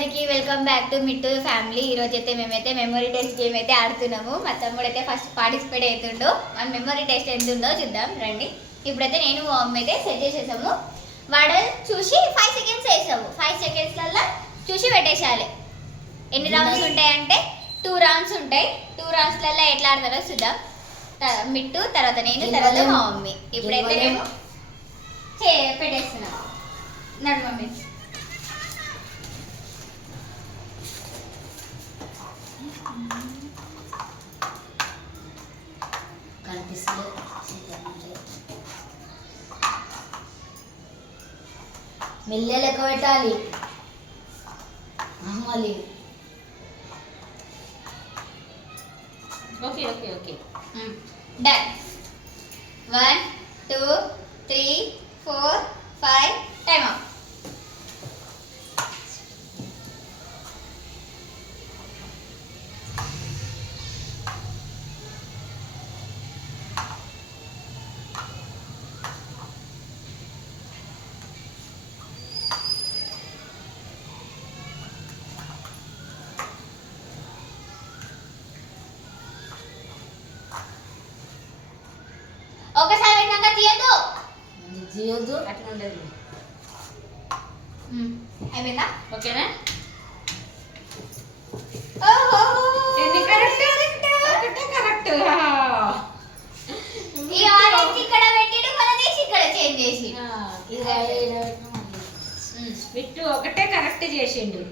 అందరికీ welcome back to Mittu family. ఈరోజు అయితే మేమైతే మెమరీ టెస్ట్ గేమ్ అయితే ఆడుతున్నాము. మా తమ్ముడు అయితే ఫస్ట్ పార్టిసిపేట్ అవుతుండో. మన మెమరీ టెస్ట్ ఎంత ఉందో చూద్దాం రండి. ఇప్పుడైతే నేను మా మమ్మీ అయితే సెట్ చేసేసాము. వాడు చూసి 5 సెకండ్స్ వేసాము. 5 సెకండ్స్లలో చూసి పెట్టేసేయాలి. ఎన్ని రౌండ్స్ ఉంటాయంటే 2 రౌండ్స్ ఉంటాయి. 2 రౌండ్స్లలో ఎట్లా ఆడతారో చూద్దాం. మిట్టు, తర్వాత నేను, తర్వాత మా మమ్మీ. ఇప్పుడైతే మేము పెట్టేస్తున్నాం. నడు మమ్మీ. మెల్లె లెక్క పెట్టాలి. మళ్ళీ okay okay okay done. 1 2 3 4 5 time up. ఒకసారి పెట్టాక తీయద్దు అట్లా ఉండదు. అయిపోయిందా? ఓకేనా? ఎన్ని కరెక్ట్? ఒకటే కరెక్ట్. ఈ ఆరెంజ్ ఇక్కడ పెట్టిడు, మన తీసి ఇక్కడ చేంజ్ చేసి. బిట్టు ఒకటే కరెక్ట్ చేసిండు.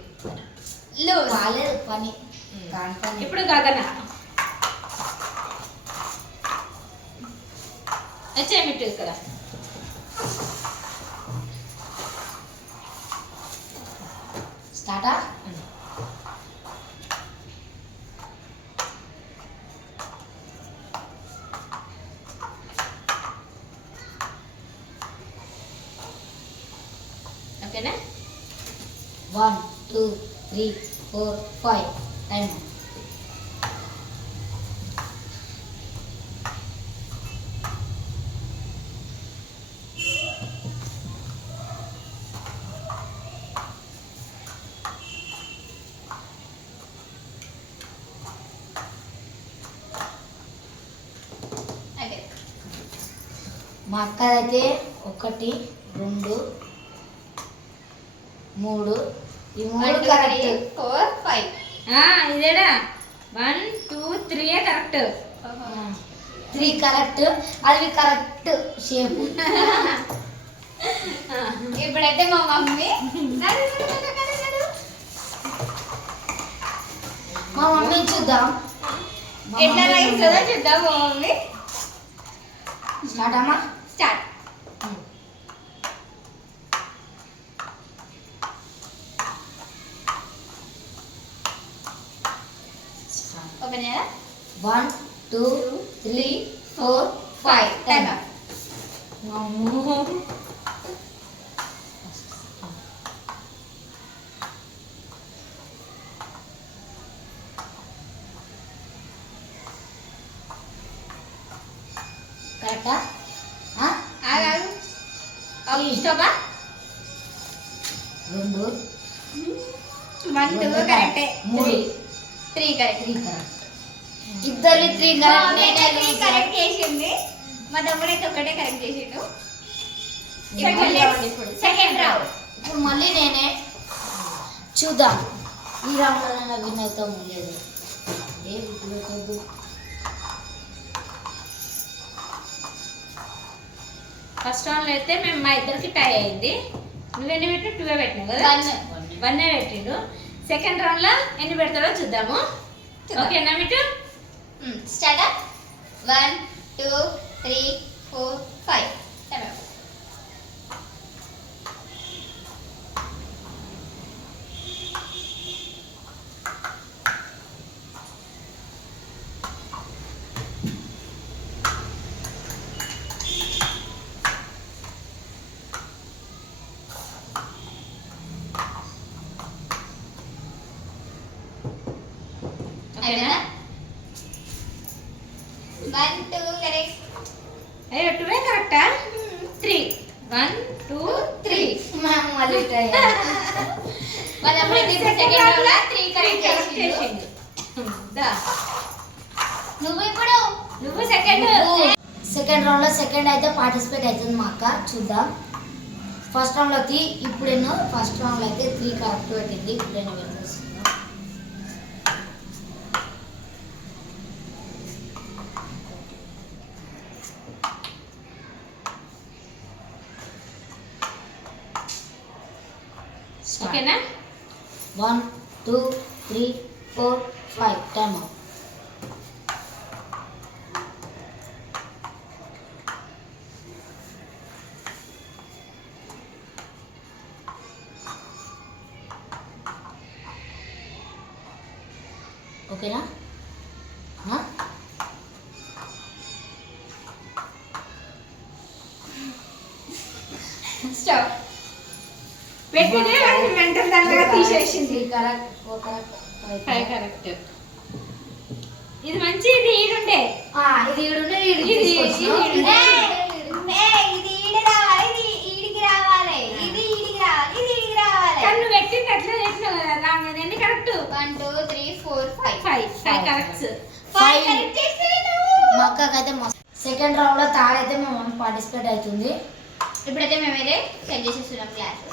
కాలేదు పని. ఇప్పుడు గగన వచ్చే మిట్టు ఇక్కడ స్టార్టా. ఓకేనా? 1 2 3 4 5 టైం. మా అక్కదైతే 1 2 3 ఈ 3 కరెక్ట్. 4 5 ఇదేడా 1 2 3 కరెక్ట్. 3 కరెక్ట్. అది కరెక్ట్ షేప్. ఇప్పుడైతే మా మమ్మీ చూద్దాం ఎట్లా రాయిస్తుందో చూద్దాం. మా మమ్మీ స్టార్ట్ అమ్మా. స్టార్ట్. ఓపెన్ చేయాలా? 1 2 3 4 5 టైమ్ అప్. కరెక్టా? ఆగాగు. స్టాపా. 2 1 2 కరెక్టే. 3 కరెక్ట్. 3 కరెక్ట్. ఇద్దరు 3 కరెక్ట్. కరెక్ట్ చేసింది. మా తమ్ముడు అయితే ఒకటే కరెక్ట్ చేసిండు. Second round. ఇప్పుడు మళ్ళీ నేనే చూద్దాం. ఈ రౌండ్లో విన్ అవుతాం లేదు. ఏ విద్దు. ఫస్ట్ రౌండ్లో అయితే మేము మా ఇద్దరికి టై అయింది. నువ్వెన్ని పెట్టు? 2 పెట్టినావు కదా? 1 పెట్టిండు. సెకండ్ రౌండ్లో ఎన్ని పెడతాడో చూద్దాము. ఓకేనా మిట్టు? స్టార్ట్. 1 2 3 4 5 టైమ్. ఓకేనా? 1 2 కరెక్ట్. అయ్యో 2 కరెక్టా? 3 1 2 3 మళ్ళీ ట్రై. మా తమ్ముడైతే ఇప్పుడు సెకండ్ రౌండ్ లో 3 కరెక్ట్ చేసిండు. దా నువ్వు ఇప్పుడు నువ్వు సెకండ్ రౌండ్ లో సెకండ్ అయితే పార్టిసిపేట్ అవుతుంది మా అక్క. చూద్దాం. ఫస్ట్ రౌండ్ లోకి ఇప్పుడేనో ఫస్ట్ రౌండ్ లో అయితే 3 కరెక్ట్ పెట్టింది. ఇప్పుడేనో వెళ్ళొస్తుందా. ఓకేనా 1 2 3 4 5 టైమ్ అవుట్. ఓకేనా స్టాప్. పెట్టినే మెంటల్ దానిగా తీసేసింది. 3 కరెక్ట్ 4 కరెక్ట్ 5 కరెక్ట్. ఇది మంచి ఇది ఈడుండే ఇది ఈడుండే ఇది తీసుకొచ్చినావు. ఇది ఈడి రావాలి, ఇది ఈడికి రావాలి, ఇది ఈడికి రావాలి, ఇది ఈడికి రావాలి. కన్ను పెట్టింది అట్లా పెట్టినావు కదా రాంగ్. ఎన్ని కరెక్ట్ 1 2 3 4 5 5 కరెక్ట్స్. 5 కరెక్ట్ చేసాను. మా అక్కకైతే సెకండ్ రౌండ్ లో తాడైతే మా మమ్మీ పార్టిసిపేట్ అవుతుంది. ఇప్పుడైతే మేమైతే సెట్ చేసేస్తున్నాం క్లాస్.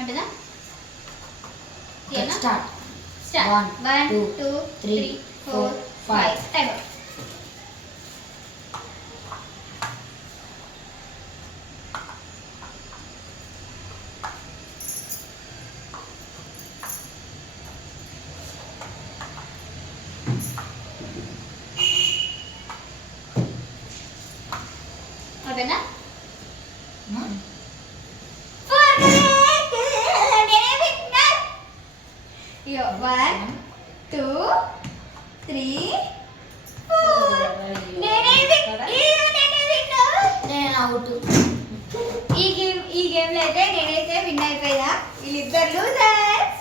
అంటేనా స్టార్ట్. స్టార్ట్. 1 2 2 3 3 4 5 టైం. ఓకేనా? 1 2 3 4 నేనే నేను అవుట్. ఈ గేమ్ లో అయితే నేనైతే విన్ అయిపోయినా. వీళ్ళిద్దరు లూజర్స్.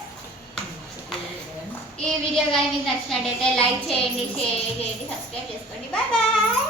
ఈ వీడియో కానీ మీకు నచ్చినట్టయితే లైక్ చేయండి, షేర్ చేయండి, సబ్స్క్రైబ్ చేసుకోండి. Bye bye.